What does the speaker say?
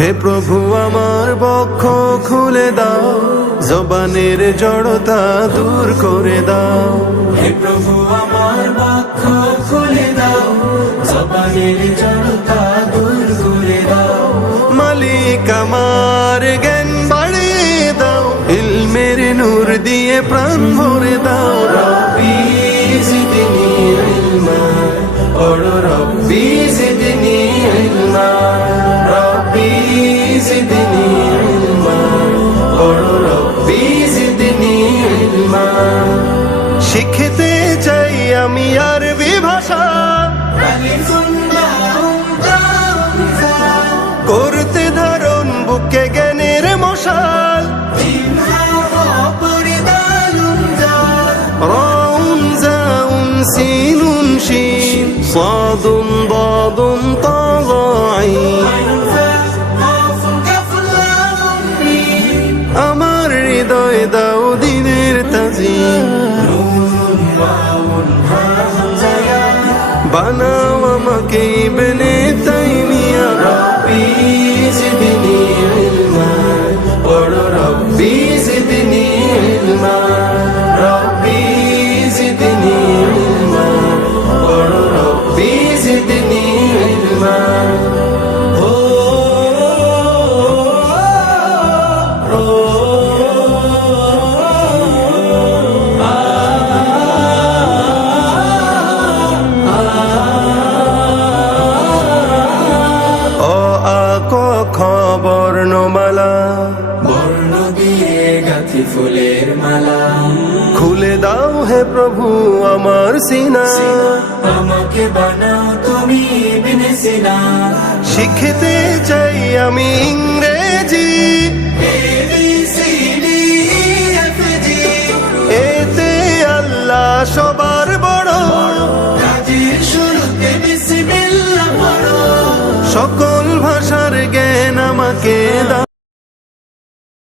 হে প্রভু আমার বক্ষ খুলে দাও, জবানের জড়তা দূর করে দাও। হে প্রভু আমার বক্ষ খুলে দাও, জবানের জড়তা দূর করে দাও। মালিক আমার জ্ঞান বাড়িয়ে দাও, ইলমের নূর দিয়ে প্রাণ ভরে দাও। রব্বি জিদনি ইলমা, পড়ো রব্বি জিদনি ইলমা, রব্বি জিদনি ইলমা, পড়ো রব্বি জিদনি ইলমা। শিখতে চাই আমি আরবি ভাষা, করতে ধারণ বুকে জ্ঞানের মশাল। রাউন জাউন সিনুন শিন সাদুন দাদুন তাগা আইন। আমার হৃদয় দাও দিনের তাজিম, বানাও আমাকে ইবনে তাইমিয়া। রব্বি জিদনি ইলমা, পড়ো রব্বি জিদনি ইলমা, রব্বি জিদনি ইলমা, পড়ো রব্বি জিদনি ইলমা। বর্ণমালা বর্ণ দিয়ে গাঁথি ফুলের মালা, খুলে দাও হে প্রভু আমার সিনা। আমাকে বানাও তুমি ইবনে সিনা। শিখতে চাই আমি ইংরেজি, ABCD EFG, এতে আল্লাহ সবার বড়। কাজের শুরুতে বিসমিল্লাহ পড়ো। সকল ভাষার জ্ঞান আমাকে দাও।